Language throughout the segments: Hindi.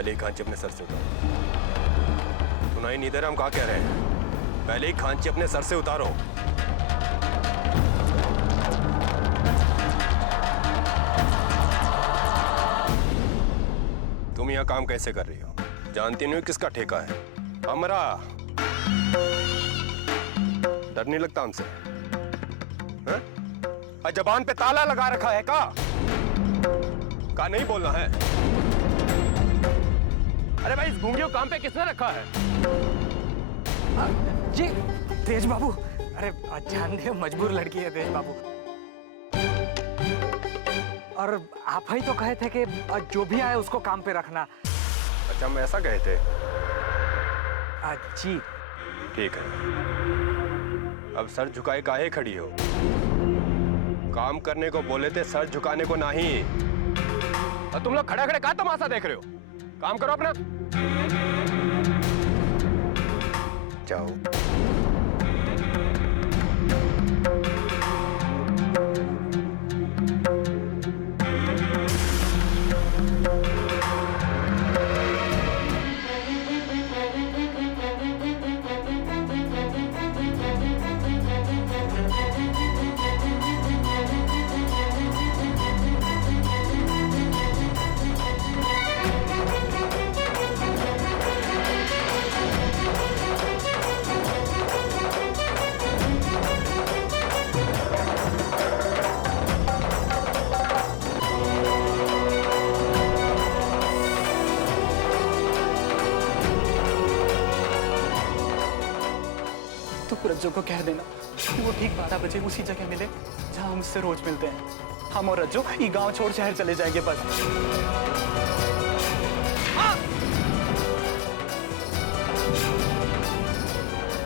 पहले ही खांची अपने सर से उतारो। सुनाई नहीं दे रहा हम क्या कह रहे हैं? पहले ही खांची अपने सर से उतारो। तुम यहाँ काम कैसे कर रही हो? जानती नहीं हो किसका ठेका है? हमारा। डर नहीं लगता हमसे? जबान पे ताला लगा रखा है का नहीं बोलना है? अरे भाई, इस गूंगी को काम पे किसने रखा है? जी तेज बाबू, अरे जान दे, मजबूर लड़की है तेज बाबू। और आप ही तो कहे थे कि जो भी आए उसको काम पे रखना। अच्छा, हम ऐसा कहे थे? जी ठीक है। अब सर झुकाए काहे खड़ी हो? काम करने को बोले थे, सर झुकाने को नहीं। और तुम लोग खड़े खड़े क्या तमाशा देख रहे हो? काम करो अपना। जाओ। रज्जू को कह देना कि वो ठीक 12 बजे उसी जगह मिले जहां हम उससे रोज मिलते हैं। हम और रज्जू ये गांव छोड़ शहर चले जाएंगे बस।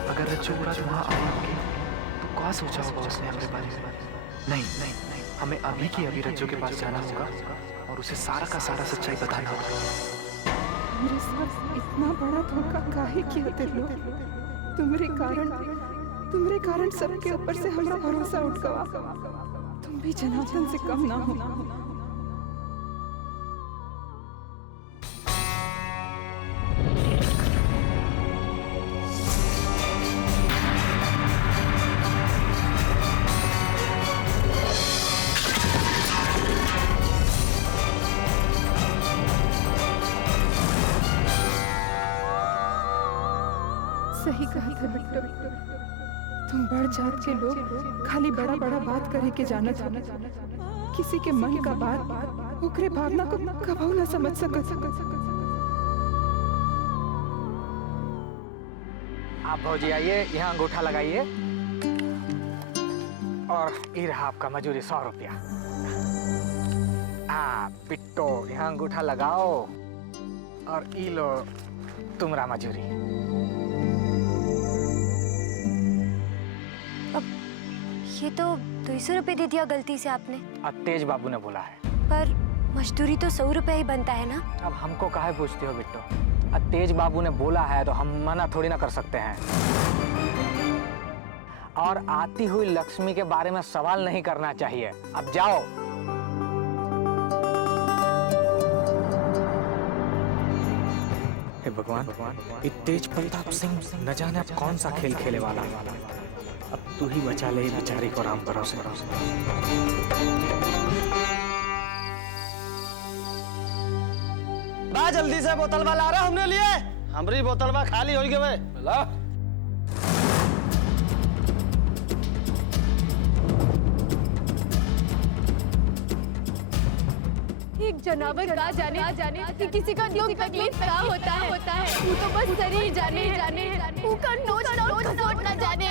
अगर रज्जू रात वहां आएंगे तो क्या सोचा होगा उसने हमारे बारे में? नहीं, हमें अभी की अभी रज्जू के पास जाना होगा और उसे सारा का सारा सच्चाई बताना होगा। मेरे साथ इतना बड़ा धोखा काहे किया तुम लोग? तुम्हारे कारण सबके ऊपर से हमारा भरोसा उठ गया। तुम भी जनार्दन से कम ना हो। सही कहा था बिट्टू, तुम बढ़ जात के लोग खाली बड़ा बड़ा बात करे के जाना था। किसी के मन का बात, ओकरे भावना को कभी ना समझ सकत। आप भौजी आइए, यहाँ अंगूठा लगाइए और ये रहा आपका मजूरी 100 रुपया। बिट्टो यहाँ अंगूठा लगाओ और ई लो तुम्हारा मजूरी। ये तो 200 रुपए दे दिया गलती से आपने। तेज बाबू ने बोला है। पर मजदूरी तो 100 रुपए ही बनता है ना? अब हमको काहे पूछते हो बिट्टो? तेज बाबू ने बोला है तो हम मना थोड़ी ना कर सकते हैं। और आती हुई लक्ष्मी के बारे में सवाल नहीं करना चाहिए। अब जाओ। हे भगवान, तेज प्रताप सिंह न जाने अब कौन सा खेल खेले वाला। अब तू ही बचा ले बेचारी को राम भरोसे। बा जल्दी से बोतल वाला रहा हमने लिए। हमारी बोतल बा खाली हो गए। ला एक जानवर का जाने कि किसी का दुख तकलीफ क्या होता है वो तो बस शरीर जाने ऊका नोच खसोट ना जाने।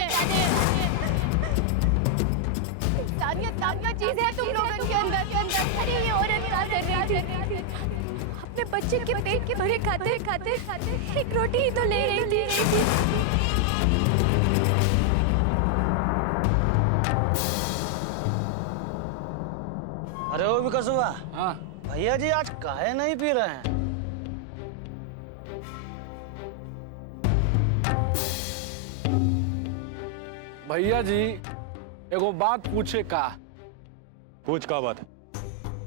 इंसानियत नाम का चीज है तुम लोगों के अंदर। अरे ये औरत क्या कर रही थी? अपने बच्चे के पेट के भरे खाते एक रोटी ही तो ले रही थी। अरे वो भी कसुआ। हाँ भैया जी आज काहे नहीं पी रहे हैं? भैया जी एगो बात पूछे का। पूछ का बात?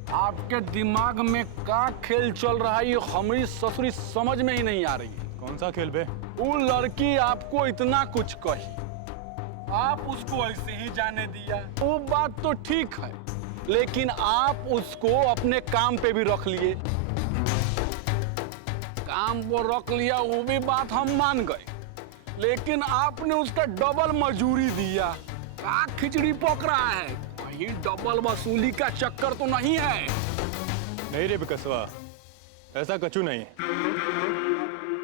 आपके दिमाग में का खेल चल रहा है ये हमारी ससुरी समझ में ही नहीं आ रही है। कौन सा खेल बे? वो लड़की आपको इतना कुछ कही, आप उसको ऐसे ही जाने दिया, वो बात तो ठीक है, लेकिन आप उसको अपने काम पे भी रख लिए। काम वो रख लिया वो भी बात हम मान गए, लेकिन आपने उसका डबल मजूरी दिया। का खिचड़ी पक रहा है? कहीं डबल वसूली का चक्कर तो नहीं है? नहीं रे बिकसवा, ऐसा कछु नहीं।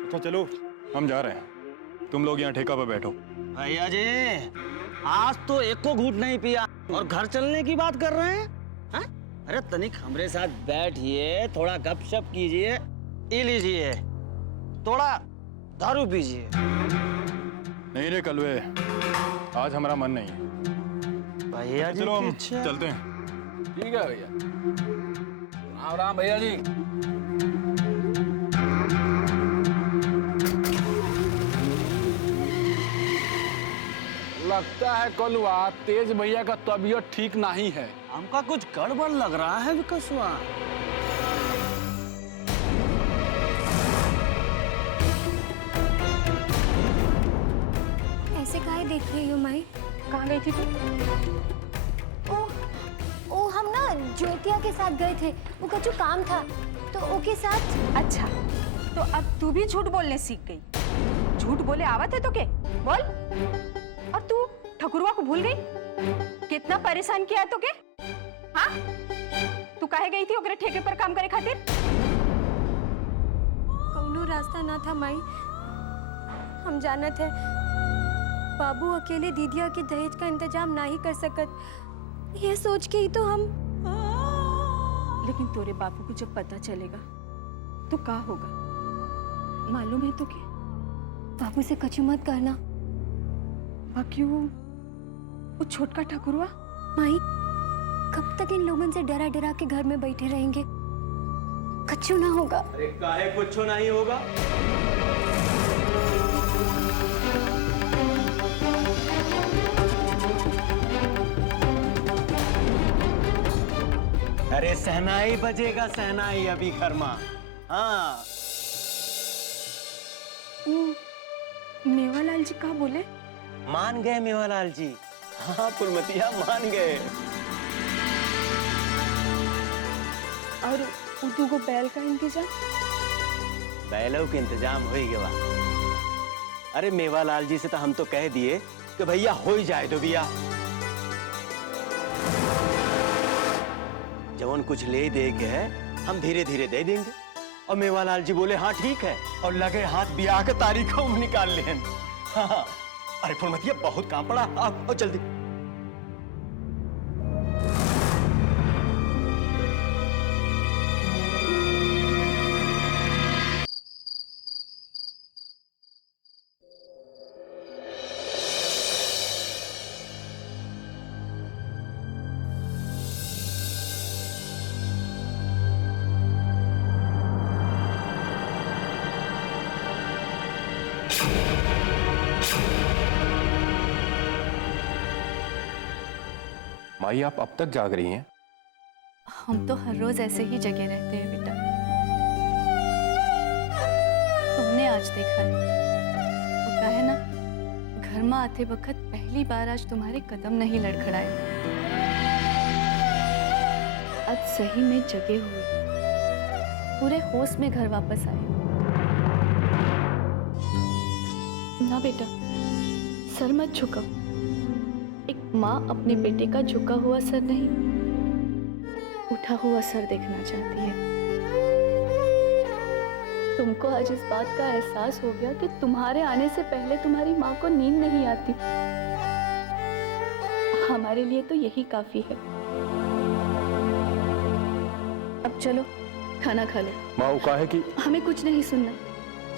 अच्छा चलो हम जा रहे हैं, तुम लोग यहाँ ठेका पे बैठो। भैया जी आज तो एक को घूंट नहीं पिया और घर चलने की बात कर रहे हैं, हैं? अरे तनिक हमरे साथ बैठिए, थोड़ा गपशप कीजिए, ये लीजिए, थोड़ा दारू पीजिए। नहीं रे कलवे, आज हमारा मन नहीं है। भैया जी चलो हम पीछे। चलते हैं। ठीक है भैया। राम राम भैया जी। लगता है कलुआ तेज भैया का तबीयत ठीक नहीं है। हमका कुछ गड़बड़ लग रहा है विकसवा। ऐसे काहे देख रही हो माई? कहाँ गई थी तू? ओ हम ना ज्योतिया के साथ गए थे, वो कछु काम था तो ओके साथ। अच्छा, तो अब तू भी झूठ बोलने सीख गई। झूठ बोले आवत है तो के बोल। और तू ठकुरवा को भूल गई? कितना परेशान किया तो के? हाँ, तू काहे गई थी ओकरे ठेके पर काम करे खातिर? कौनो रास्ता ना था माई, हम जानत है बाबू अकेले दीदिया के दहेज का इंतजाम ना ही कर सकत, ये सोच के ही तो हम। लेकिन तोरे बापू को जब पता चलेगा तो क्या होगा मालूम है तो क्या? बाबू से कछु मत कहना। बाकी वो छोटका ठकुरवा माई कब तक इन लोगों से डरा डरा के घर में बैठे रहेंगे? कछु ना होगा। अरे काहे कुछ नहीं होगा? अरे सहनाई बजेगा, सहनाई अभी खरमा। हाँ मेवालाल जी क्या बोले? मान गए मेवालाल जी। हाँ फुलमतिया मान गए। और उर्दू को बैल का इंतजाम? बैलों के इंतजाम हो ही गया। अरे मेवालाल जी से तो हम तो कह दिए कि भैया हो ही जाए तो भैया जवन कुछ ले दे के है हम धीरे धीरे दे देंगे। और मेवालाल जी बोले हाँ ठीक है, और लगे हाथ ब्याह के तारीख हम निकाल लें। हाँ, अरे फुलमतिया बहुत काम पड़ा, आओ जल्दी। माई आप अब तक जाग रही हैं? हम तो हर रोज ऐसे ही जगे रहते हैं बेटा। तुमने आज देखा है, वो कहा है ना, घर में आते वक्त पहली बार आज तुम्हारे कदम नहीं लड़खड़ाए। आज सही में जगे हुए पूरे होश में घर वापस आए। ना बेटा, सर मत झुकाओ। एक माँ अपने बेटे का झुका हुआ सर नहीं, उठा हुआ सर देखना चाहती है। तुमको आज इस बात का एहसास हो गया कि तुम्हारे आने से पहले तुम्हारी माँ को नींद नहीं आती। हमारे लिए तो यही काफी है। अब चलो खाना खा लो। माँ वो का है कि हमें कुछ नहीं सुनना,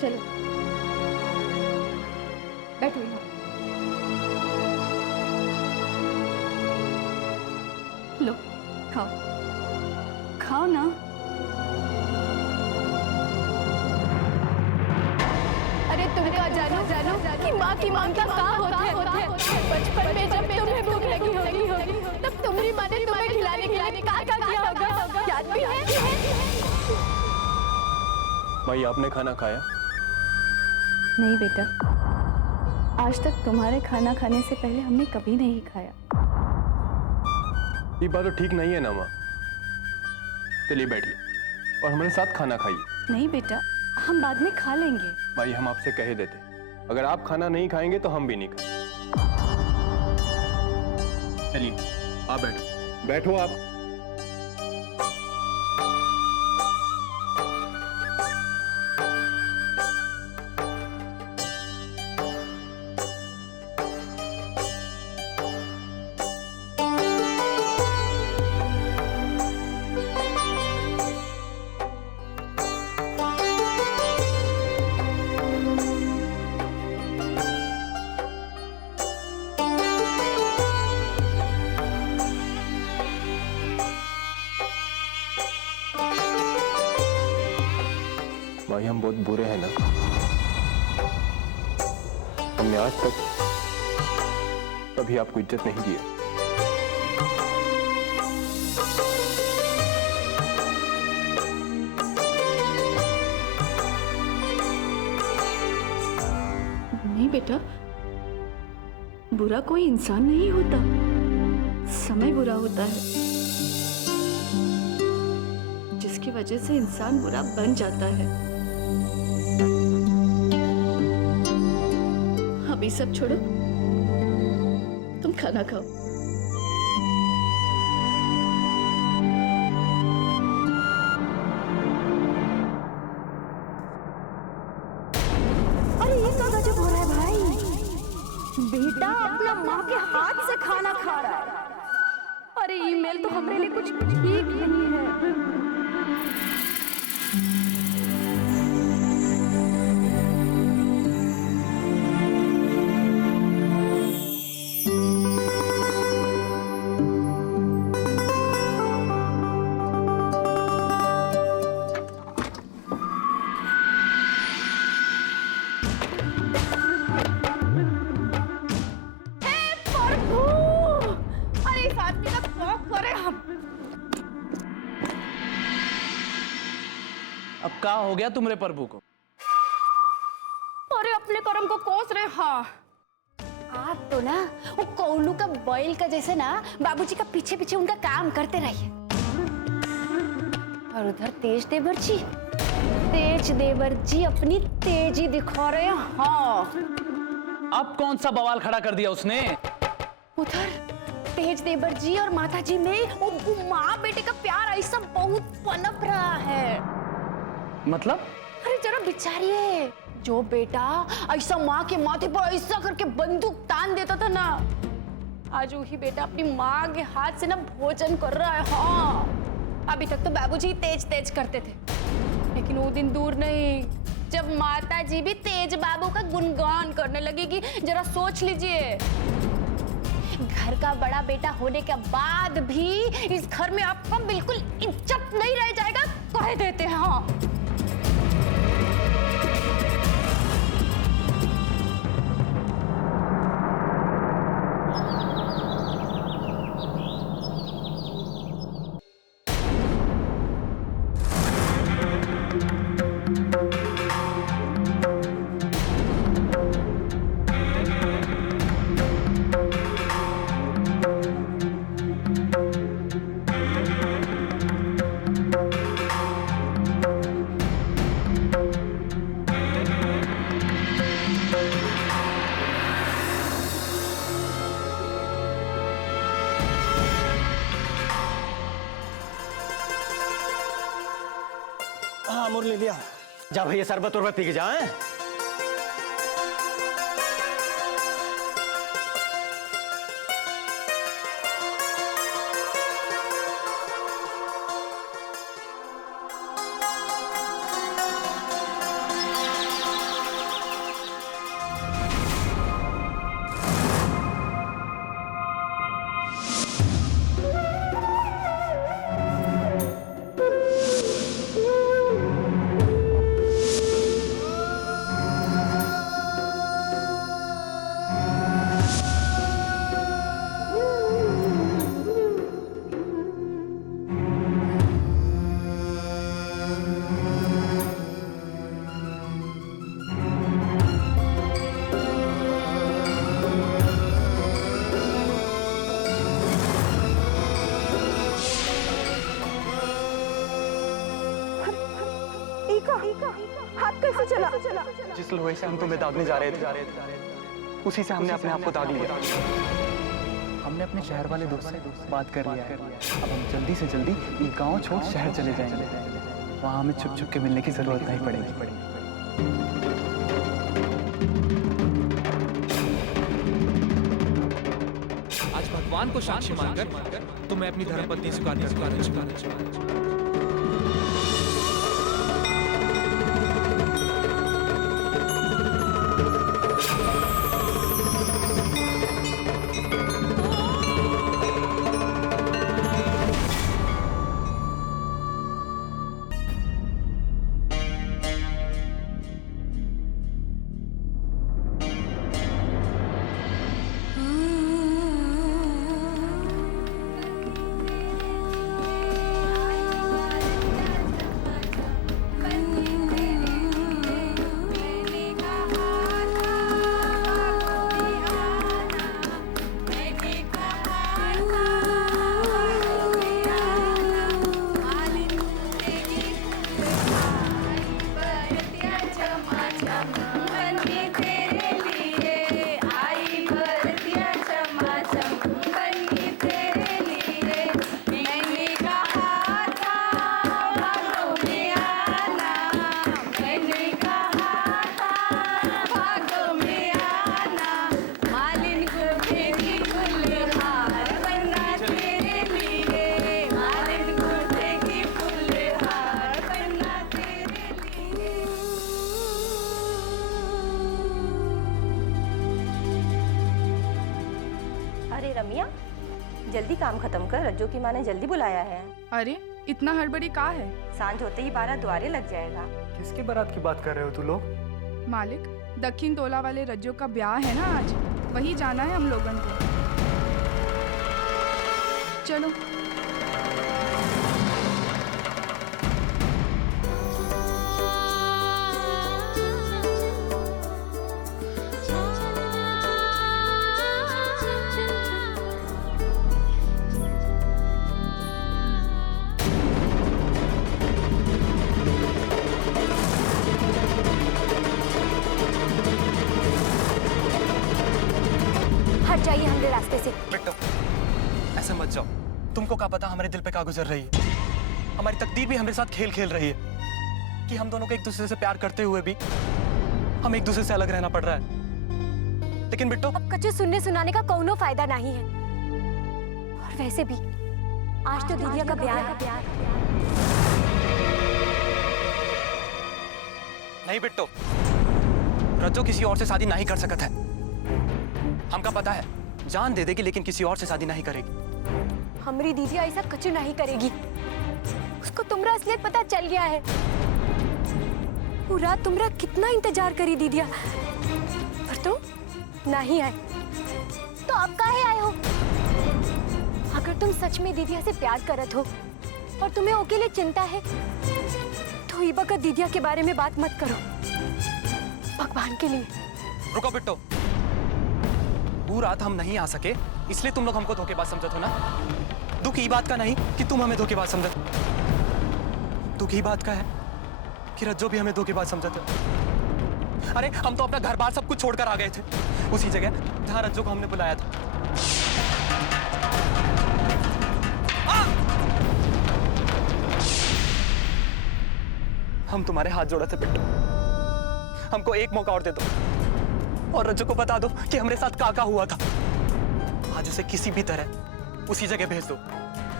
चलो बैठो यहाँ। लो खाओ, खाओ ना। अरे तुम क्या जानो कि माँ की ममता कहाँ होते हैं? बचपन में जब तुम्हें भूख लगी होगी तब तुम्हारी माँ ने तुम्हें खिलाने क्या किया होगा? याद भाई आपने खाना खाया? नहीं बेटा, आज तक तुम्हारे खाना खाने से पहले हमने कभी नहीं खाया। ये बात तो ठीक नहीं है ना माँ। चलिए बैठिए और हमारे साथ खाना खाइए। नहीं बेटा, हम बाद में खा लेंगे। भाई हम आपसे कह देते, अगर आप खाना नहीं खाएंगे तो हम भी नहीं खाएंगे। चलिए आप बैठो, बैठो आप। भाई हम बहुत बुरे हैं ना, हमने आज तक कभी आपको इज्जत नहीं दी है। नहीं बेटा, बुरा कोई इंसान नहीं होता, समय बुरा होता है, जिसकी वजह से इंसान बुरा बन जाता है। अभी सब छोड़ो, तुम खाना खाओ। अरे ये क्या गजब हो रहा है भाई? बेटा अपना माँ के हाथ से खाना खा रहा है। अरे ईमेल तो हमारे लिए कुछ ठीक नहीं है। अब क्या हो गया तुम्हारे प्रभु को? अरे अपने कर्म को कोस रहे। हाँ आप तो ना वो कोल्लू का बैल का जैसे ना बाबूजी का पीछे पीछे उनका काम करते रहिए। और उधर तेज देवर जी अपनी तेजी दिखा रहे हैं। हाँ अब कौन सा बवाल खड़ा कर दिया उसने? उधर तेज देवर जी और माता जी में वो माँ बेटे का प्यार ऐसा बहुत पनप रहा है। मतलब? अरे जरा बिचारिए, जो बेटा ऐसा माँ के माथे पर ऐसा करके बंदूक तान देता था ना, आज वही बेटा अपनी माँ के हाथ से ना भोजन कर रहा है। हाँ अभी तक तो बाबूजी तेज तेज करते थे, लेकिन वो दिन दूर नहीं जब माता जी भी तेज बाबू का गुणगान करने लगेगी। जरा सोच लीजिए, घर का बड़ा बेटा होने के बाद भी इस घर में आपका बिल्कुल इज्जत नहीं रह जाएगा, कह देते हैं। हाँ मुरली ले लिया। जा भैया शरबत उरबत पी के जा। जिस लोहे से हम तुम्हें दागने जा रहे थे उसी से हमने अपने आप को दाग लिया। हमने अपने शहर वाले दोस्त से बात कर लिया है। अब हम जल्दी से जल्दी ये गांव छोड़ शहर चले जाएंगे। वहां हमें छुप छुप के मिलने की जरूरत नहीं पड़ेगी। आज भगवान को साक्षी मानकर तो मैं अपनी धर्मपत्नी स्वीकार रमिया, जल्दी काम खत्म कर, रज्जू की माँ ने जल्दी बुलाया है। अरे इतना हड़बड़ी का है? सांझ होते ही 12 द्वारे लग जाएगा। किसके बारात की बात कर रहे हो तू लोग? मालिक, दक्षिण तोला वाले रज्जू का ब्याह है ना आज, वही जाना है हम लोगन को। चलो। हट जाइए हमारे रास्ते से। बेटो, ऐसे मत जाओ। तुमको क्या पता हमारे दिल पे क्या गुजर रही है। हमारी तकदीर भी हमारे साथ खेल खेल रही है कि हम दोनों को एक दूसरे से प्यार करते हुए भी हम एक दूसरे से अलग रहना पड़ रहा है। लेकिन बेटो, अब कच्चे सुनने सुनाने का कोनो फायदा नहीं है। और वैसे भी आज तो दीदिया का ब्याह है। नहीं बेटो, रज्जो किसी और से शादी नहीं कर सकता है। हमका पता है, जान दे देगी लेकिन किसी और से शादी नहीं करेगी। हमारी दीदी ऐसा कच्चे नहीं करेगी। उसको तुमरा असलियत पता चल गया है। पूरा तुमरा कितना इंतजार करी दीदिया, पर तुम नहीं आए। तो अब काहे आए हो? अगर तुम सच में दीदिया से प्यार करत हो और तुम्हें ओके लिए चिंता है, तो ई बका दीदिया के बारे में बात मत करो, भगवान के लिए। रुको बेटो, वो रात हम नहीं आ सके इसलिए तुम लोग हमको धोखेबाज समझत हो ना। दुख ई बात का नहीं कि तुम हमें धोखेबाज समझत, दुख ई बात का है कि रज्जो भी हमें धोखेबाज समझत है। अरे हम तो अपना घर बार सब कुछ छोड़कर आ गए थे, उसी जगह जहां रज्जो को हमने बुलाया था। हम तुम्हारे हाथ जोड़े थे बेटो, हमको एक मौका और दे दो और रज्जो को बता दो कि हमारे साथ का हुआ था। आज उसे किसी भी तरह उसी जगह भेज दो,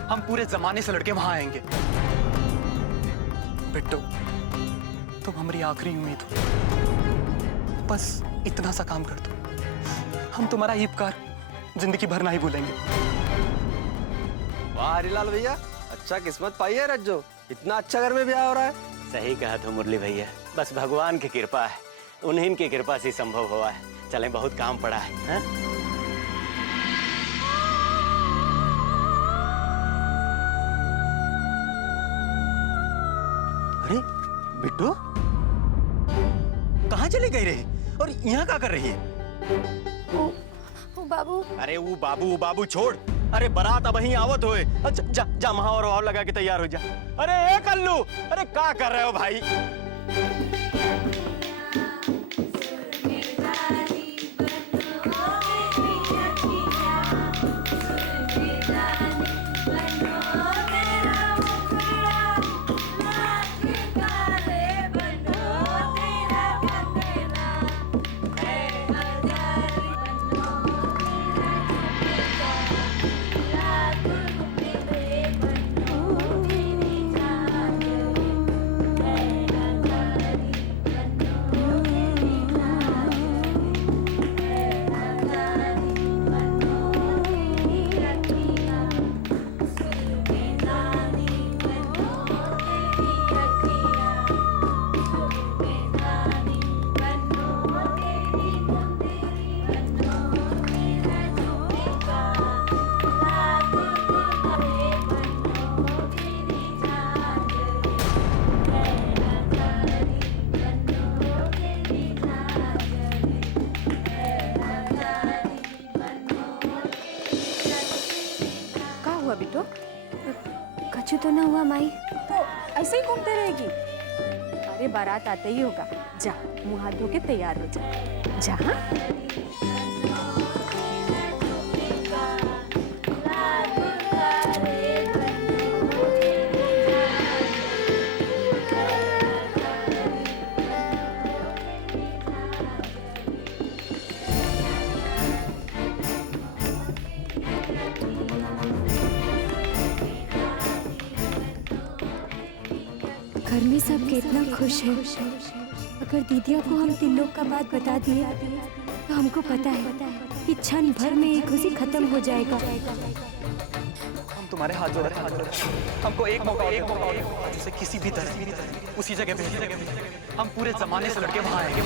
हम पूरे जमाने से लड़के वहां आएंगे। बिट्टू, तुम हमारी आखिरी उम्मीद हो, बस इतना सा काम कर दो, हम तुम्हारा ये उपकार जिंदगी भर नहीं भूलेंगे। वाह हरिलाल भैया, अच्छा किस्मत पाई है रज्जो, इतना अच्छा घर में ब्याह हो रहा है। सही कहा तो मुरली भैया, बस भगवान की कृपा है, उन्हीं की कृपा से संभव हुआ है। चलें, बहुत काम पड़ा है, हा? अरे बिट्टू, कहाँ चली गई रही और यहाँ क्या कर रही है? ओ बाबू। अरे वो बाबू छोड़, अरे बारात अब वहीं आवत होए। अच्छा जा जा वहां और लगा के तैयार हो जा। अरे ए कल्लू, अरे क्या कर रहे हो भाई? बिट्टू? कछु तो ना हुआ माई? तो ऐसे ही घूमते रहेगी? अरे बारात आते ही होगा। जा मुंह हाथ धो के तैयार हो जा। जा हाँ? घर में सब कितना खुश है। अगर दीदिया को हम तीन लोग का बात बता दिए तो हमको पता है कि क्षण भर में ये खुशी खत्म हो जाएगा। हम तुम्हारे हाथ जोड़ रहे हैं। हमको एक मौका और जिसे किसी भी तरह उसी जगह पे हम पूरे जमाने से लड़के वहां आएंगे।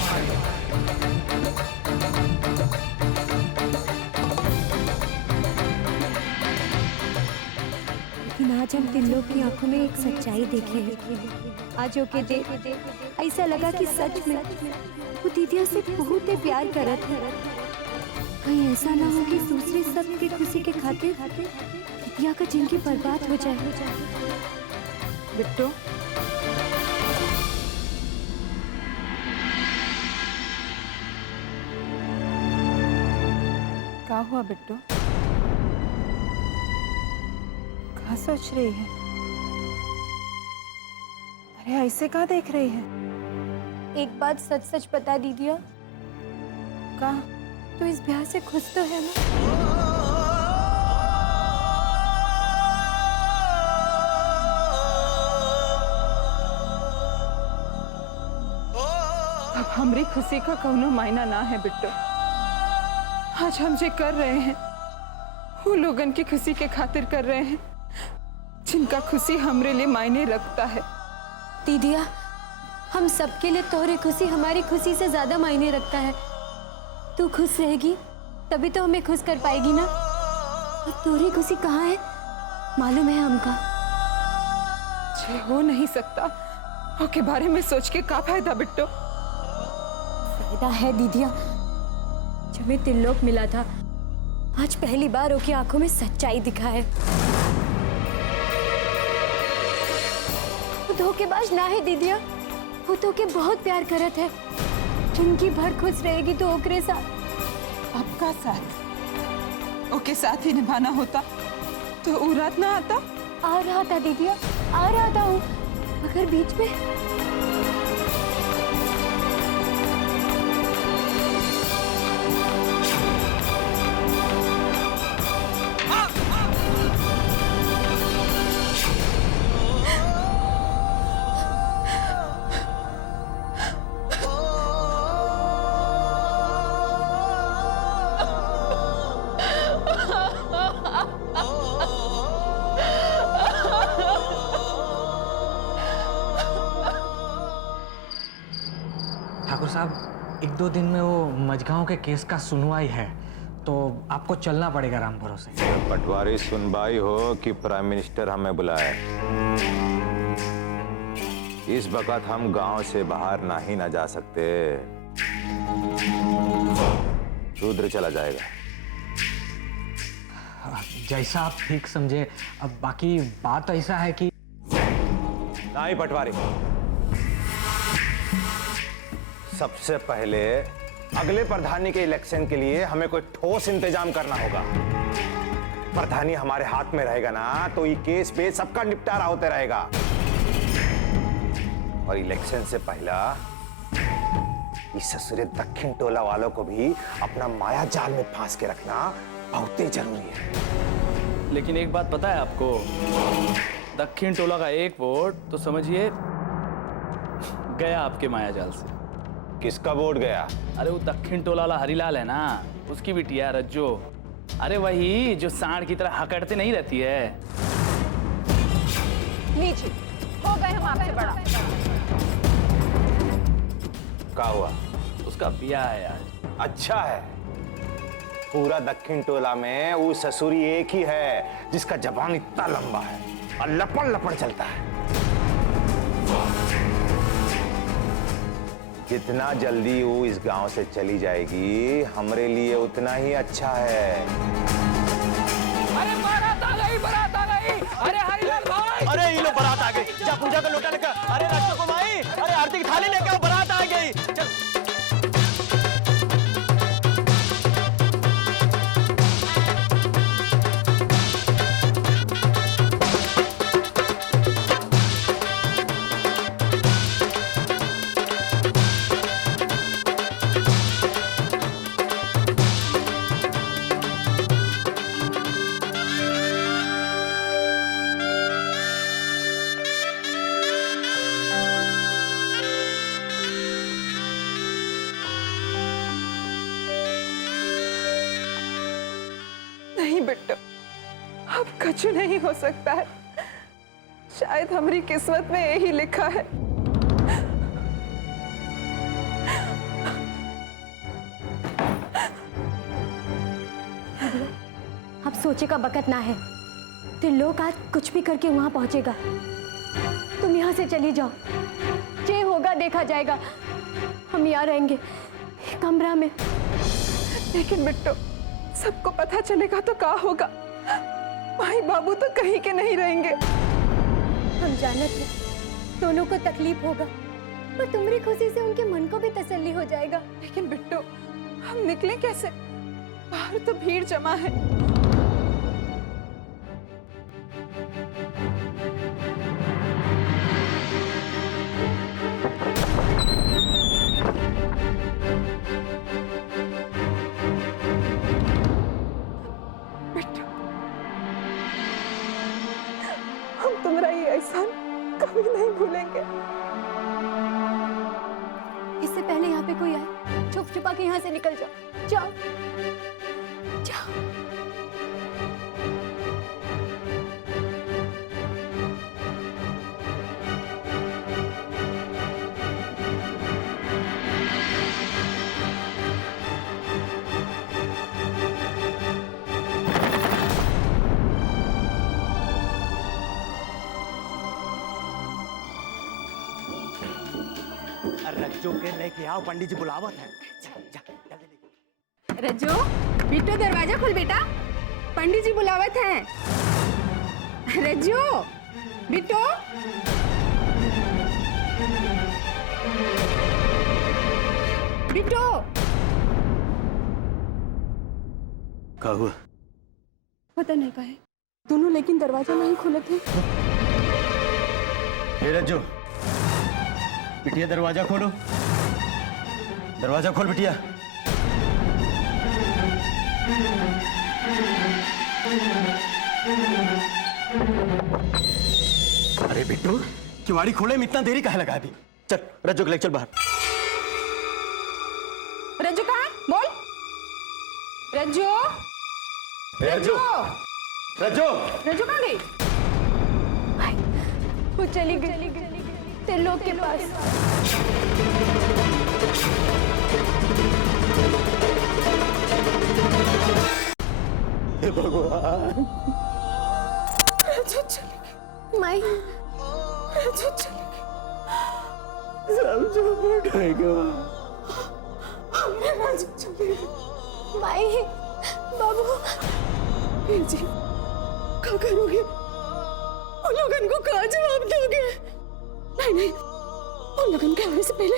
लेकिन आज हम तीन लोग की आंखों में एक सच्चाई देखे हैं। आज ओके दे ऐसा लगा कि सच में वो दीदिया से बहुत ही प्यार करत है। कहीं ऐसा ना हो कि दूसरे सब की खुशी के खातिर दीदिया का जिंदगी बर्बाद हो जाए। बिट्टू, क्या हुआ बिट्टू? क्या सोच रही है? अरे ऐसे क्या देख रही है? एक बात सच सच बता दीदिया, क्या? तो इस ब्याह से खुश तो है ना? अब हमारी खुशी का कौनो मायना ना है बिट्टू। आज हम जो कर रहे हैं वो लोगन की खुशी के खातिर कर रहे हैं जिनका खुशी हमरे लिए मायने रखता है। दीदिया, हम सबके लिए तोहरे खुशी हमारी खुशी से ज्यादा मायने रखता है। तू खुश रहेगी तभी तो हमें खुश कर पाएगी ना। और तोहरी खुशी कहाँ है मालूम है हमका। जे हो नहीं सकता उसके बारे में सोच के क्या फायदा बिट्टू? फायदा है दीदिया। जब मैं त्रिलोक मिला था आज पहली बार ओकी आंखों में सच्चाई दिखा है। वो धोखेबाज ना है दीदिया, वो तो के बहुत प्यार करत है। जिंदगी भर खुश रहेगी तो ओकरे साथ। आपका साथ ओके साथ ही निभाना होता तो वो रात ना आता। आ रहा था दीदिया, आ रहा था हूँ, मगर बीच में ठाकुर साहब, एक दो दिन में वो मझगांव के केस का सुनवाई है तो आपको चलना पड़ेगा राम भरोसे। पटवारी सुनवाई हो कि प्राइम मिनिस्टर हमें बुलाए, इस वक्त हम गांव से बाहर नहीं ना जा सकते। रुद्र चला जाएगा। जैसा आप ठीक समझे। अब बाकी बात ऐसा है कि नहीं पटवारी, सबसे पहले अगले प्रधानी के इलेक्शन के लिए हमें कोई ठोस इंतजाम करना होगा। प्रधानी हमारे हाथ में रहेगा ना तो ये केस पे सबका निपटारा होते रहेगा। और इलेक्शन से पहला इस ससुरे दक्षिण टोला वालों को भी अपना माया जाल में फांस के रखना बहुत ही जरूरी है। लेकिन एक बात पता है आपको, दक्षिण टोला का एक वोट तो समझिए गया आपके माया जाल से। किसका वोट गया? अरे वो दक्षिण टोला वाला हरीलाल है ना, उसकी बिटिया रज्जो। अरे वही जो सांड की तरह हकड़ते नहीं रहती है। लीजिए, हो गए हम आपसे बड़ा। क्या हुआ? उसका ब्याह है आज। अच्छा है। पूरा दक्षिण टोला में वो ससुरी एक ही है जिसका जबान इतना लंबा है और लपड़ लपड़ चलता है। जितना जल्दी वो इस गांव से चली जाएगी हमरे लिए उतना ही अच्छा है। अरे बारात आ गई, बारात आ गई। अरे हरिलाल भाई, अरे ये लो बारात आ गई। जा पूजा का लोटा लेकर। अरे रज्जो को माई, अरे आरती की थाली लेकर आओ, बारात आ गई। चल। नहीं बिट्टू, अब कुछ नहीं हो सकता है। शायद हमारी किस्मत में यही लिखा है। अब सोचे का वक्त ना है। त्रिलोक आज कुछ भी करके वहां पहुंचेगा। तुम यहाँ से चली जाओ, जे होगा देखा जाएगा। हम यहाँ रहेंगे कमरा में। लेकिन बिट्टू, सबको पता चलेगा तो क्या होगा? भाई बाबू तो कहीं के नहीं रहेंगे। हम जानत हैं दोनों को तकलीफ होगा, पर तुम्हारी खुशी से उनके मन को भी तसल्ली हो जाएगा। लेकिन बिट्टू, हम निकले कैसे? बाहर तो भीड़ जमा है। बिट्टू, हम तुम्हारा ये एहसान कभी नहीं भूलेंगे। इससे पहले यहाँ पे कोई आए, छुप छुपा के यहाँ से निकल जाओ। जाओ जाओ। रज्जो के लेके आओ, पंडित जी बुलावत है। जा, जल्दी लेके। रज्जो, बिट्टू दरवाजा खोल बेटा, पंडित जी बुलावत हैं। रज्जो, बिट्टू। बिट्टू। क्या हुआ? पता नहीं कहा है दोनों, लेकिन दरवाजा नहीं खोले थे। हे रज्जो, बिटिया दरवाजा खोलो। दरवाजा खोल बिटिया। अरे बिट्टू, किवाड़ी खोले में इतना देरी काहे लगा दी? चल रज्जो के लेके चल बाहर। रज्जो कहाँ है? बोल। रज्जो। रज्जो। रज्जो। रज्जो कहाँ गई? वो चली गई त्रिलोक के पास। हे भगवान। रज्जो चली गई। माई, रज्जो चली गई। सब जो उठाएगा। रज्जो चली गई। माई, बाबू। वीर जी, क्या करोगे? उन लोगों को क्या जवाब दोगे? नहीं नहीं, उन लोगों के आने से पहले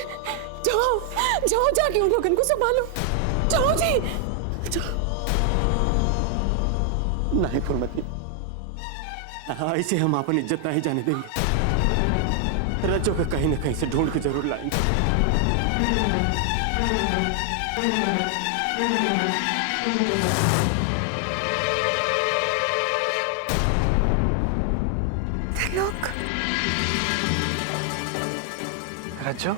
जाओ जाओ, जाके उन लोगों को संभालो। जाओ जी, जाओ। नहीं फुलमती, ऐसे हम अपन इज्जत नहीं जाने देंगे। रज्जो का कहीं ना कहीं से ढूंढ के जरूर लाएंगे। त्रिलोक, रज्जो,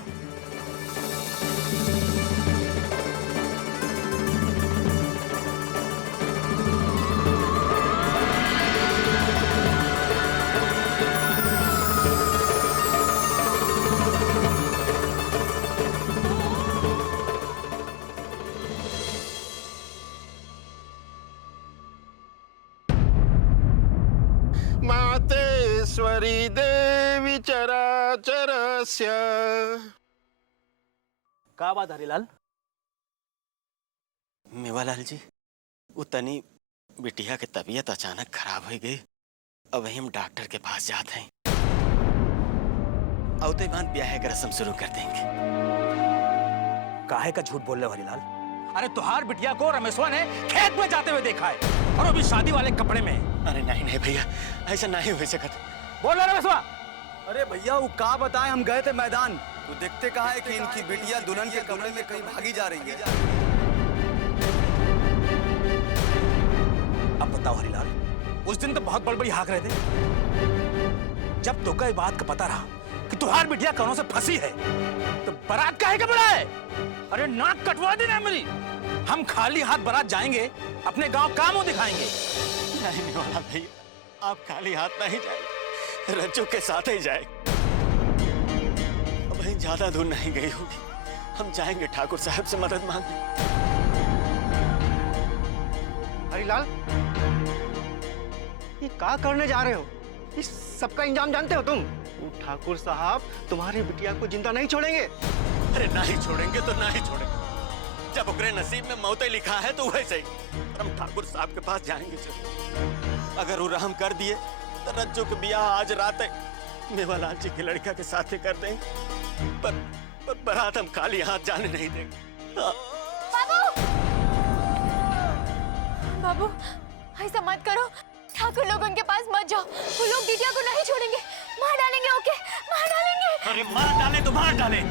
मातेश्वरी देवी चराचरस्य। का बात हरिलाल? मेवालाल जी, वो तनी बिटिया की तबीयत अचानक खराब हो गई। अब हम डॉक्टर के पास जाते हैं। औते बाद ब्याह का रस्म शुरू कर देंगे। काहे का झूठ बोल रहे हो हरिलाल? अरे तुहार बिटिया को रमेशवा ने खेत में जाते हुए देखा है, और वो भी शादी वाले कपड़े में। अरे नहीं नहीं भैया, ऐसा नहीं हो सकता। बोल रहे रमेशवा। अरे भैया वो का बताए, हम गए थे मैदान तो देखते कहा है कि इनकी बिटिया दुल्हन के कमरे में कहीं भागी जा रही है। अब बताओ हरिलाल, उस दिन तो बहुत बड़बड़ी हाँक रहे थे। जब तो कई बात का पता रहा कि तुहार बिटिया कौनों से फंसी है, तो बारात काहे का बड़ा है? अरे नाक कटवा देना मेरी। हम खाली हाथ बारात जाएंगे, अपने गांव का मुंह दिखाएंगे। नहीं वाला भैया, आप खाली हाथ नहीं जाए, रज्जू के साथ ही जाए। अब वहीं ज्यादा दूर नहीं गई होगी, हम जाएंगे ठाकुर साहब से मदद मांगने। हरिलाल, ये क्या करने जा रहे हो? इस सबका इंजाम जानते हो तुम? वो ठाकुर साहब तुम्हारी बिटिया को जिंदा नहीं छोड़ेंगे। अरे नहीं छोड़ेंगे तो नहीं छोड़ेंगे। जब उकरे नसीब में मौत लिखा है तो वैसे ही हम ठाकुर साहब के पास जाएंगे। अगर वो रहम कर दिए तो रज्जू के ब्याह आज रात मेवालाल जी की लड़का के साथ कर देंगे। पर बारात हम खाली हाथ जाने नहीं देंगे। बाबू, बाबू, ऐसा मत करो। ठाकुर लोगों के पास मत जाओ, वो लोग बिटिया को नहीं छोड़ेंगे, मार डालेंगे। ओके, मार डालेंगे। अरे मार डाले तो मार डाले,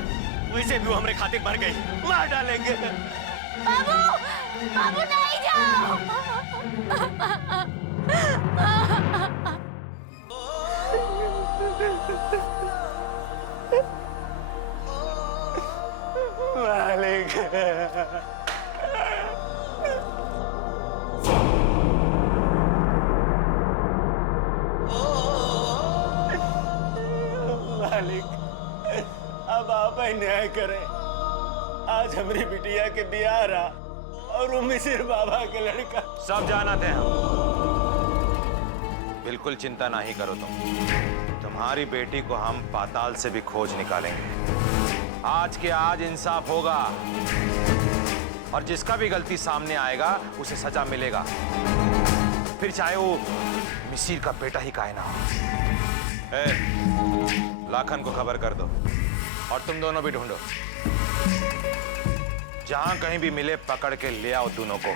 वैसे भी वो हमारे खातिर मर गई, मार डालेंगे। बाबू, बाबू नहीं जाओ। मालिक, मालिक, अब आप ही न्याय करें। आज हमारी बिटिया के ब्याह रहा और वो मिसिर बाबा के लड़का। सब जाना थे हम। बिल्कुल चिंता नहीं करो तुम्हारी बेटी को हम पाताल से भी खोज निकालेंगे। आज के आज इंसाफ होगा और जिसका भी गलती सामने आएगा उसे सजा मिलेगा, फिर चाहे वो मिसिर का बेटा ही काहे ना हो। लाखन को खबर कर दो और तुम दोनों भी ढूंढो। जहां कहीं भी मिले पकड़ के ले आओ दोनों को।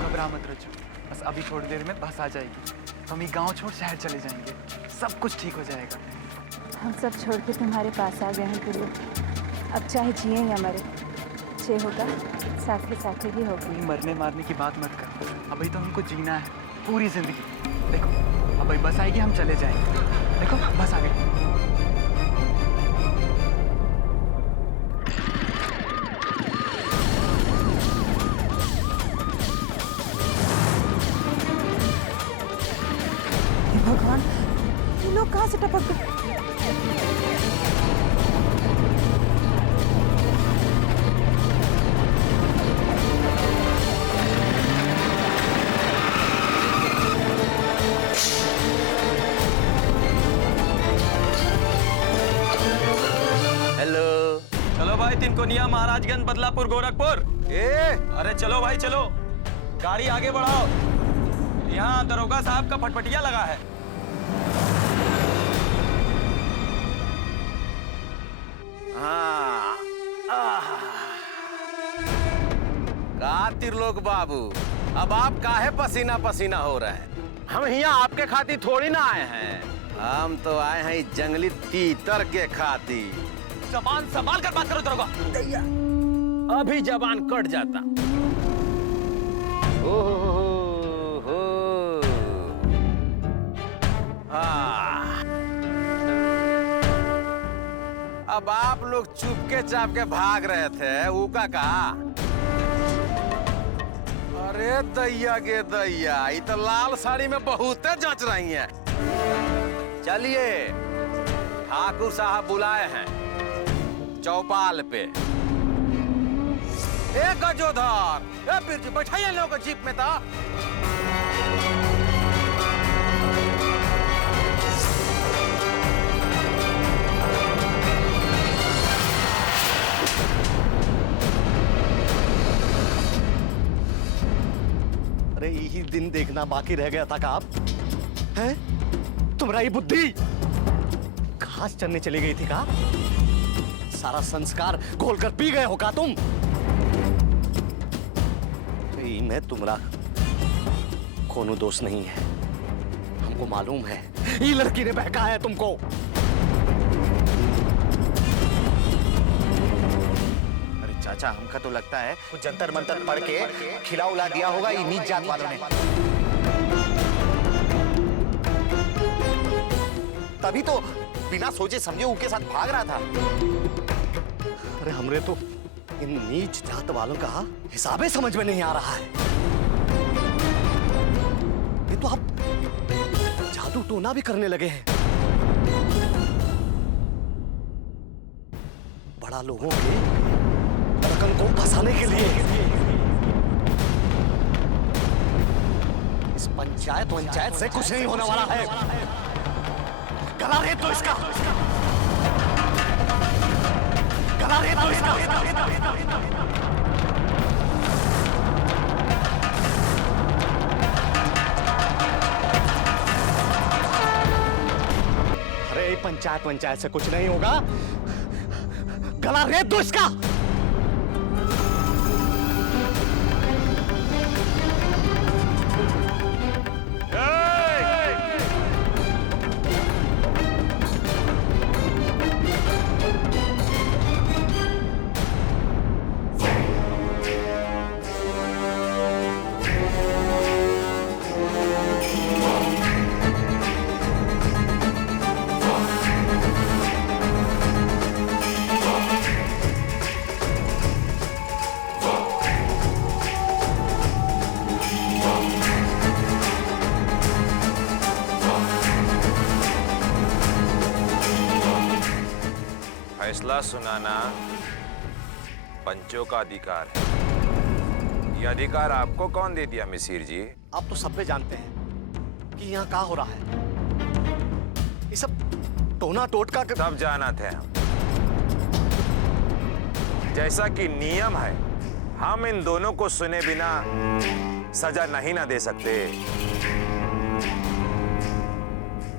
घबरा मत रज्जू, बस अभी थोड़ी देर में बस आ जाएगी। हम ये गांव छोड़ शहर चले जाएंगे, सब कुछ ठीक हो जाएगा। हम सब छोड़ के तुम्हारे पास आ गए हैं त्रिलोक। अब चाहे जिए या मरे, जे होगा साथ ही होगा। ये मरने मारने की बात मत कर, अभी तो हमको जीना है पूरी जिंदगी। देखो अब भाई बस आएगी, हम चले जाएंगे। देखो बस आ गई। भगवान, ये लोग कहाँ से टपक गए? हेलो, चलो भाई, तिनकोनिया, महाराजगंज, बदलापुर, गोरखपुर। अरे चलो भाई चलो, गाड़ी आगे बढ़ाओ। यहाँ दरोगा साहब का फटफटिया लगा है। हाँ, का त्रिलोक बाबू, अब आप काहे पसीना पसीना हो रहे हैं? हम यहाँ आपके खातिर थोड़ी ना आए हैं, हम तो आए हैं जंगली तीतर के खातिर। जबान संभाल कर बात करो दरोगा। अभी जबान कट जाता। ओहो, अब आप लोग चुपके चापके भाग रहे थे, ऊका कहा? अरे दैया गे दैया, ये तो लाल साड़ी में बहुत जच रही हैं। चलिए, ठाकुर साहब बुलाए हैं चौपाल पे। ए गजोधर, ए बिरजू, बैठाइए लोग जीप में था। अरे यही दिन देखना बाकी रह गया था का आप हैं? तुम्हारा ये बुद्धि घास चरने चली गई थी का? सारा संस्कार घोलकर पी गए हो का तुम? मैं तुम्हारा कोनो दोष नहीं है, हमको मालूम है ये लड़की ने बहकाया है तुमको। अरे चाचा, हमका तो लगता है कुछ जंतर मंतर पढ़ के खिला उला दिया होगा ये नीच जात वालों ने, तभी तो बिना सोचे समझे उनके साथ भाग रहा था। अरे हमरे तो इन नीच जात वालों का हिसाबे समझ में नहीं आ रहा है। ये तो आप जादू टोना भी करने लगे हैं। बड़ा लोगों के रकम को फंसाने के लिए इस पंचायत से कुछ नहीं होने वाला है। गला रेत दो इसका, गला रेत दो इसका। अरे पंचायत से कुछ नहीं होगा, गला रेत दो इसका। फैसला सुनाना पंचों का अधिकार है। ये अधिकार आपको कौन दे दिया मिसिर जी? आप तो सब पे जानते हैं कि यहाँ क्या हो रहा है। ये सब टोना टोटका सब जाना थे हम। जैसा कि नियम है, हम इन दोनों को सुने बिना सजा नहीं ना दे सकते।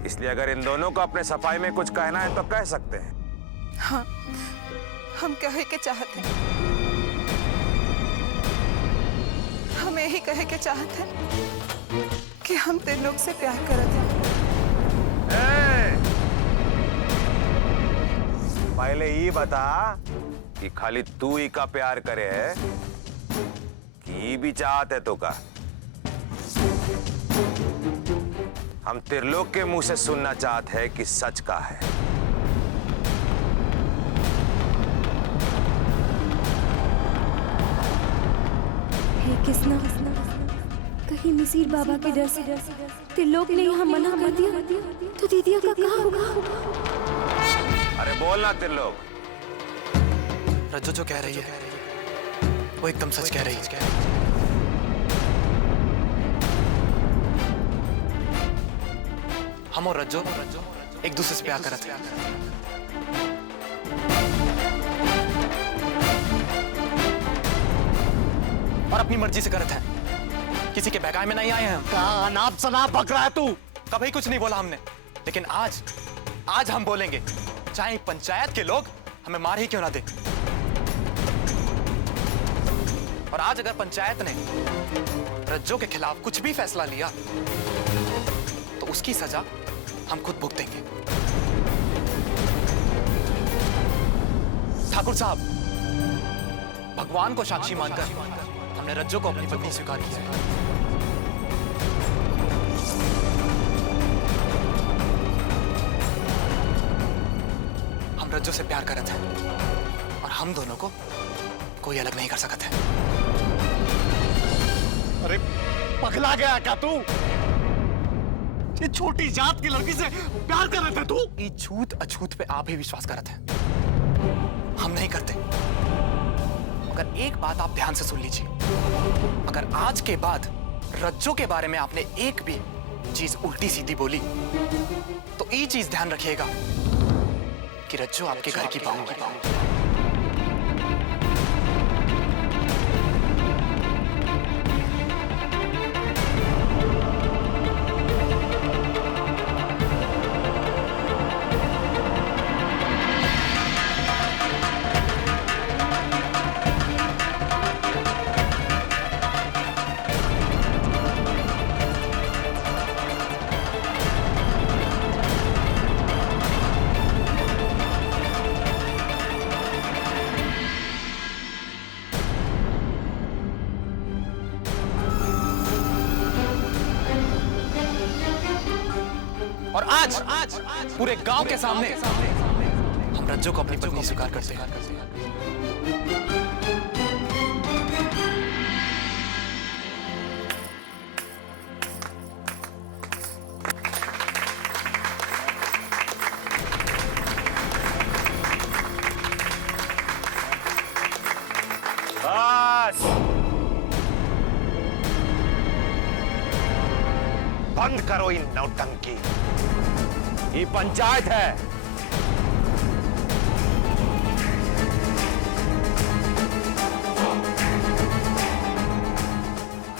इसलिए अगर इन दोनों को अपने सफाई में कुछ कहना है तो कह सकते हैं। हाँ, हम कहे के चाहते हैं, हम यही कहे के चाहते हैं कि हम तेरे लोग से प्यार करते हैं। पहले ये बता कि खाली तू ही का प्यार करे है कि भी चाहत है तो का? हम त्रिलोक के मुंह से सुनना चाहते हैं कि सच का है। किसना कहीं मिसिर बाबा के डर से त्रिलोक ने यहाँ मना कर दिया तो दीदिया का क्या होगा? अरे बोलना त्रिलोक। रज्जो जो कह रही है वो एकदम सच कह रही है। हम और रज्जो एक दूसरे से प्यार करते हैं और अपनी मर्जी से करते हैं। किसी के बहकावे में नहीं आए हैं हम। कहा अनाप शनाप बक रहा है तू? कभी कुछ नहीं बोला हमने, लेकिन आज हम बोलेंगे, चाहे पंचायत के लोग हमें मार ही क्यों ना दे। और आज अगर पंचायत ने रज्जो के खिलाफ कुछ भी फैसला लिया तो उसकी सजा हम खुद भुगतेंगे। ठाकुर साहब, भगवान को साक्षी मानकर हमने रज्जो को अपनी पत्नी स्वीकार किया। हम रज्जो से प्यार करते हैं और हम दोनों को कोई अलग नहीं कर सकता है। अरे पगला गया क्या तू? ये छोटी जात की लड़की से प्यार कर रहे थे तू? ये झूठ अछूत पे आप ही विश्वास करते हैं, हम नहीं करते। मगर एक बात आप ध्यान से सुन लीजिए, अगर आज के बाद रज्जो के बारे में आपने एक भी चीज उल्टी सीधी बोली तो ये चीज ध्यान रखिएगा कि रज्जो आपके घर की बहू की। और आज पूरे गांव के सामने हम रज्जो को अपनी पत्नी स्वीकार करते हैं। बस बंद करो इन नौटंकी। ये पंचायत है,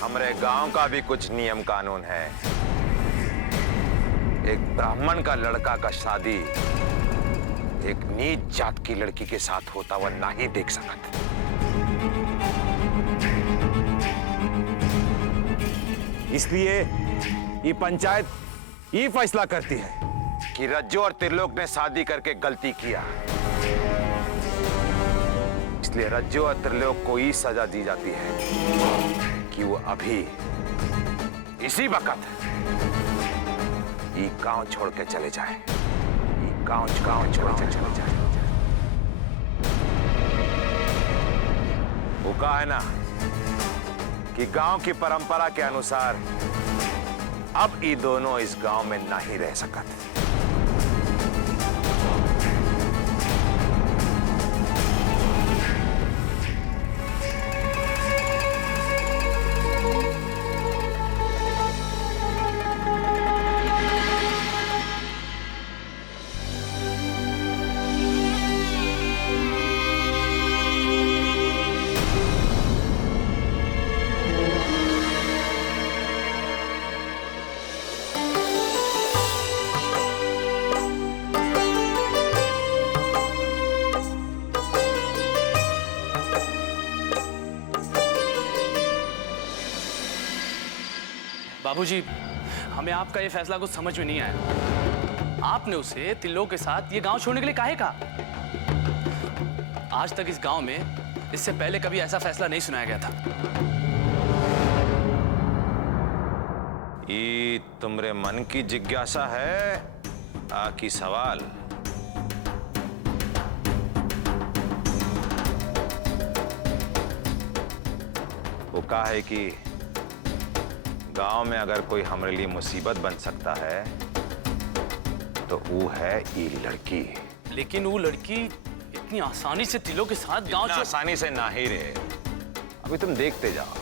हमारे गांव का भी कुछ नियम कानून है। एक ब्राह्मण का लड़का का शादी एक नीच जात की लड़की के साथ होता हुआ नहीं देख सकता। इसलिए ये पंचायत ये फैसला करती है कि रज्जो और त्रिलोक ने शादी करके गलती किया, इसलिए रज्जो और त्रिलोक को ये सजा दी जाती है कि वो अभी इसी वक्त ये गांव छोड़ के चले जाए। ये गांव छोड़ के चले जाए। वो कहा है ना कि गांव की परंपरा के अनुसार अब ये दोनों इस गांव में नहीं रह सकते। बाबूजी, हमें आपका ये फैसला कुछ समझ में नहीं आया। आपने उसे त्रिलोक के साथ ये गांव छोड़ने के लिए काहे कहा? आज तक इस गांव में इससे पहले कभी ऐसा फैसला नहीं सुनाया गया था। ये तुम्हारे मन की जिज्ञासा है आकी सवाल? वो कहा है कि गांव में अगर कोई हमारे लिए मुसीबत बन सकता है तो वो है ये लड़की। लेकिन वो लड़की इतनी आसानी से त्रिलोक के साथ गांव छोड़ आसानी से ना ही रहे। अभी तुम देखते जाओ,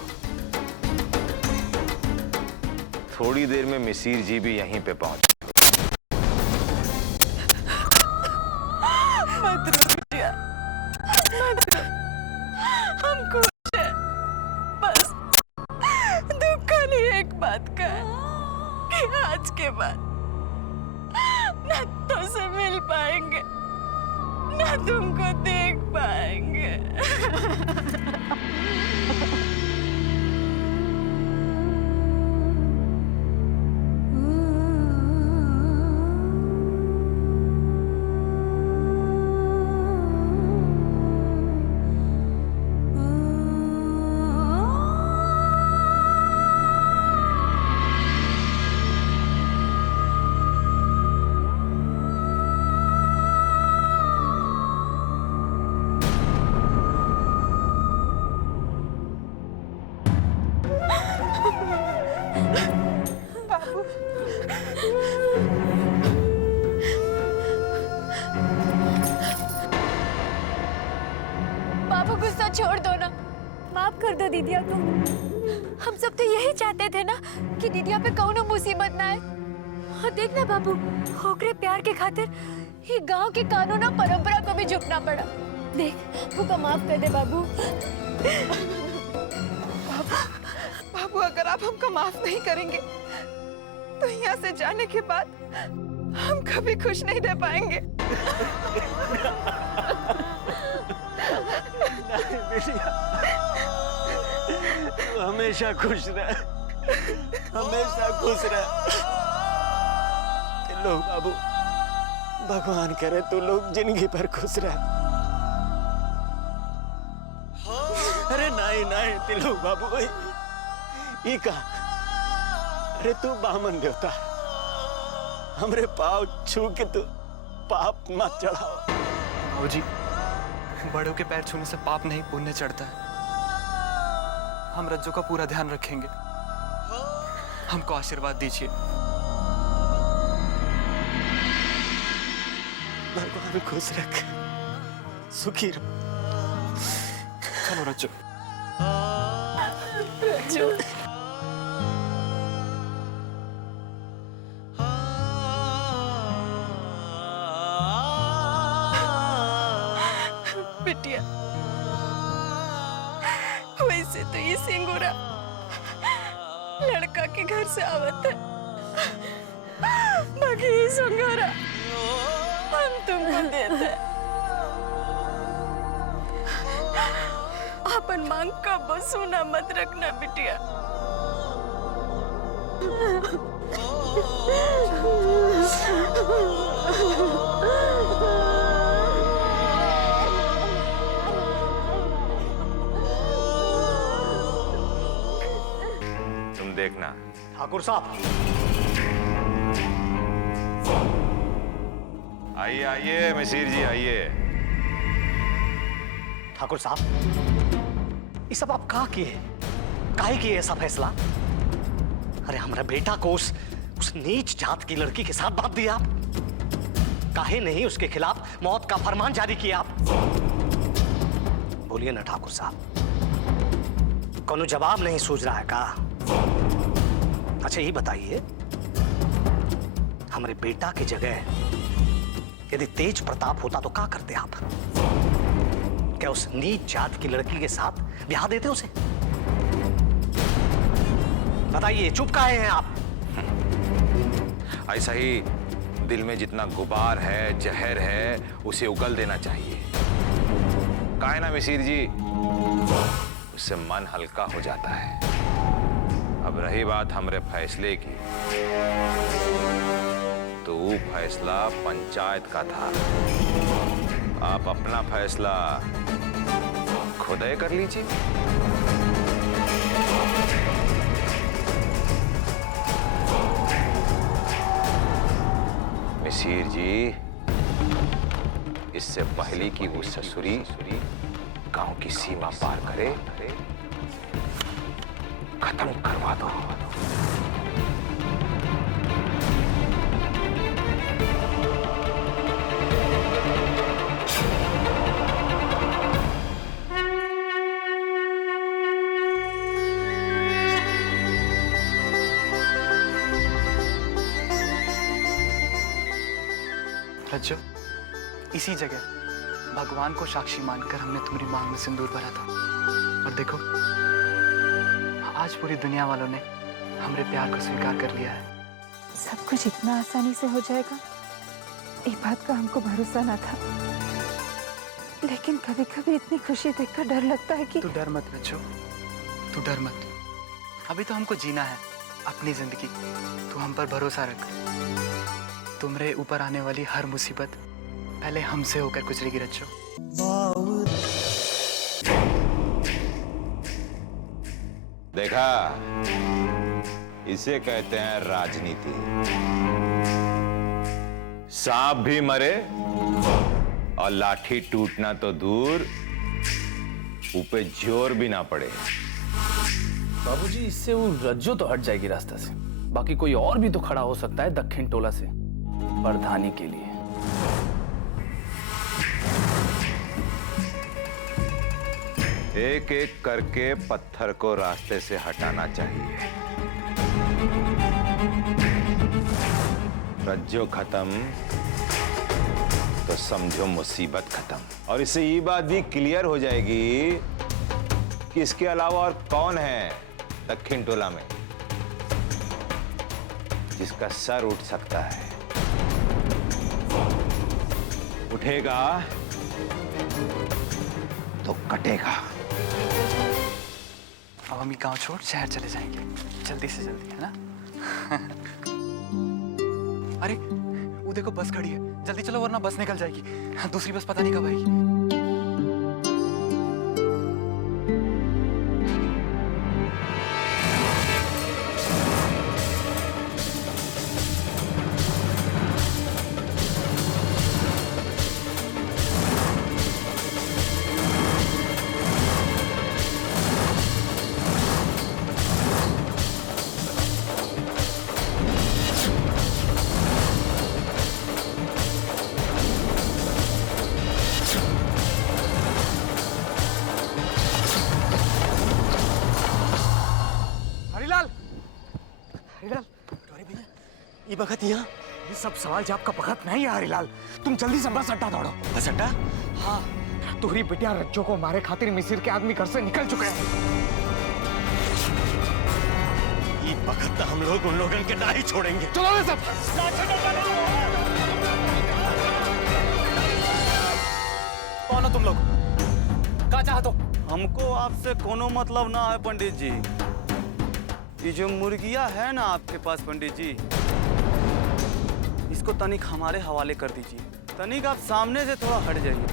थोड़ी देर में मिसिर जी भी यहीं पे पहुंच। मत रो बिटिया, मत रो। हम खुश हैं। बस दुख खाली एक बात का है कि आज के बाद ना तुमसे मिल पाएंगे, ना तुमको देख पाएंगे। बाबू बाबू गुस्सा छोड़ दो ना, माफ कर दो दीदिया को। हम सब तो यही चाहते थे ना कि दीदिया पे कौनो मुसीबत ना आए। और देखना बाबू, होकरे प्यार के खातिर ये गांव के कानून और परंपरा को भी झुकना पड़ा। देख मुझको माफ कर दे बाबू। बाबू अगर आप हमको माफ नहीं करेंगे तो यहाँ से जाने के बाद हम कभी खुश नहीं रह पाएंगे। तू हमेशा खुश रह, हमेशा खुश रह। लोग बाबू, भगवान करे तू लोग जिंदगी भर खुश रह। अरे नहीं नहीं तिलू बाबू, ये का? अरे तू बामन देवता, हमरे पाँव छू के तू पाप मत चढ़ाओ। बाबूजी, बड़ों के पैर छूने से पाप नहीं पुण्य चढ़ता है। हम रज्जू का पूरा ध्यान रखेंगे। हमको आशीर्वाद दीजिए। भगवान खुश रख, सुखी रहो। चलो रज्जू। रज्जू बिटिया, वैसे तो ये सिंगूरा लड़का के घर से आवत है, बाकी ये सिंगूरा हम तुमको देते। अपन मांग का बसूना मत रखना बिटिया। तुम देखना। ठाकुर साहब, आइए आइए मिसिर जी आइए। ठाकुर साहब, ये सब आप कहा किए? काहे किए ऐसा फैसला? अरे हमारा बेटा को उस नीच जात की लड़की के साथ बांध दिया। काहे नहीं उसके खिलाफ मौत का फरमान जारी किया आप? बोलिए ना ठाकुर साहब, कोनो जवाब नहीं सूझ रहा है का? अच्छा ये बताइए, हमारे बेटा की जगह यदि तेज प्रताप होता तो क्या करते आप? क्या उस नीच जात की लड़की के साथ ब्याह देते उसे? बताइए, चुप काहे हैं आप? ऐसा ही दिल में जितना गुबार है, जहर है, उसे उगल देना चाहिए। काहे ना मिसिर जी, उससे मन हल्का हो जाता है। अब रही बात हमरे फैसले की, तो वो फैसला पंचायत का था। आप अपना फैसला खुद ही कर लीजिए। मिसिर जी, इससे पहले कि वो ससुरी गांव की सीमा पार करे, खत्म करवा दो। रज्जू, इसी जगह भगवान को साक्षी मानकर हमने तुम्हारी मांग में सिंदूर भरा था। और देखो, आज पूरी दुनिया वालों ने हमारे प्यार को स्वीकार कर लिया है। सब कुछ इतना आसानी से हो जाएगा, इस बात का हमको भरोसा ना था। लेकिन कभी कभी इतनी खुशी देखकर डर लगता है कि तू डर मत रज्जू, तू डर मत। अभी तो हमको जीना है अपनी जिंदगी। तू हम पर भरोसा रख। तुम्हारे ऊपर आने वाली हर मुसीबत पहले हमसे होकर गुजरेगी रज्जू। देखा, इसे कहते हैं राजनीति। सांप भी मरे और लाठी टूटना तो दूर, ऊपर जोर भी ना पड़े। बाबूजी, इससे वो रज्जो तो हट जाएगी रास्ता से। बाकी कोई और भी तो खड़ा हो सकता है दक्षिण टोला से प्रधानी के लिए। एक एक करके पत्थर को रास्ते से हटाना चाहिए। रज्जो खत्म तो समझो मुसीबत खत्म। और इससे ये बात भी क्लियर हो जाएगी कि इसके अलावा और कौन है दक्षिण टोला में जिसका सर उठ सकता है। उठेगा तो कटेगा। अब हम गांव छोड़ शहर चले जाएंगे, जल्दी से जल्दी, है ना? अरे वो देखो बस खड़ी है, जल्दी चलो वरना बस निकल जाएगी। दूसरी बस पता नहीं कब आएगी। ये बखत यहाँ, ये सब सवाल जवाब का बखत नहीं है हरिलाल। तुम जल्दी से बस अड्डा दौड़ो। बस अड्डा? हाँ, तुहरी बिटिया रज्जो को मारे खातिर मिसिर के आदमी घर से निकल चुके हैं। ये बखत हम लोग उन लोगों के ना ही छोड़ेंगे। चलो वे सब। कौन हो तुम लोग? क्या चाहते हो? हमको आपसे कोनो मतलब ना है पंडित जी। ये जो मुर्गिया है ना आपके पास पंडित जी, इसको तनिक हमारे हवाले कर दीजिए। तनिक आप सामने से थोड़ा हट जाइए।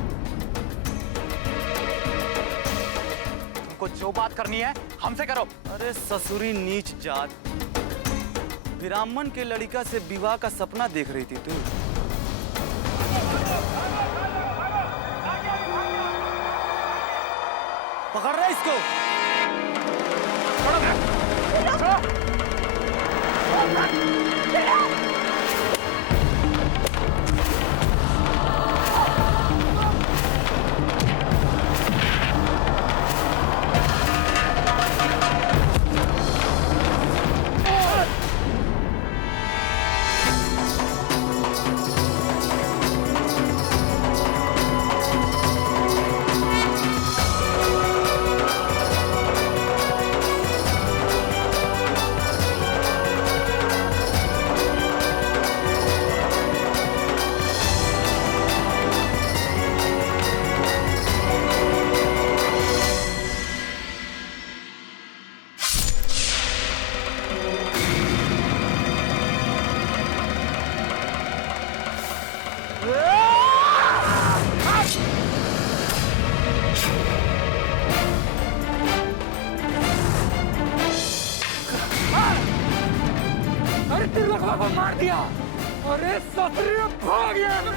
तुमको जो बात करनी है हमसे करो। अरे ससुरी नीच जात, ब्राह्मण के लड़का से विवाह का सपना देख रही थी तू। पकड़ रहे इसको। अरे तिरलक बाबा मार दिया। अरे ससुरी भाग गया।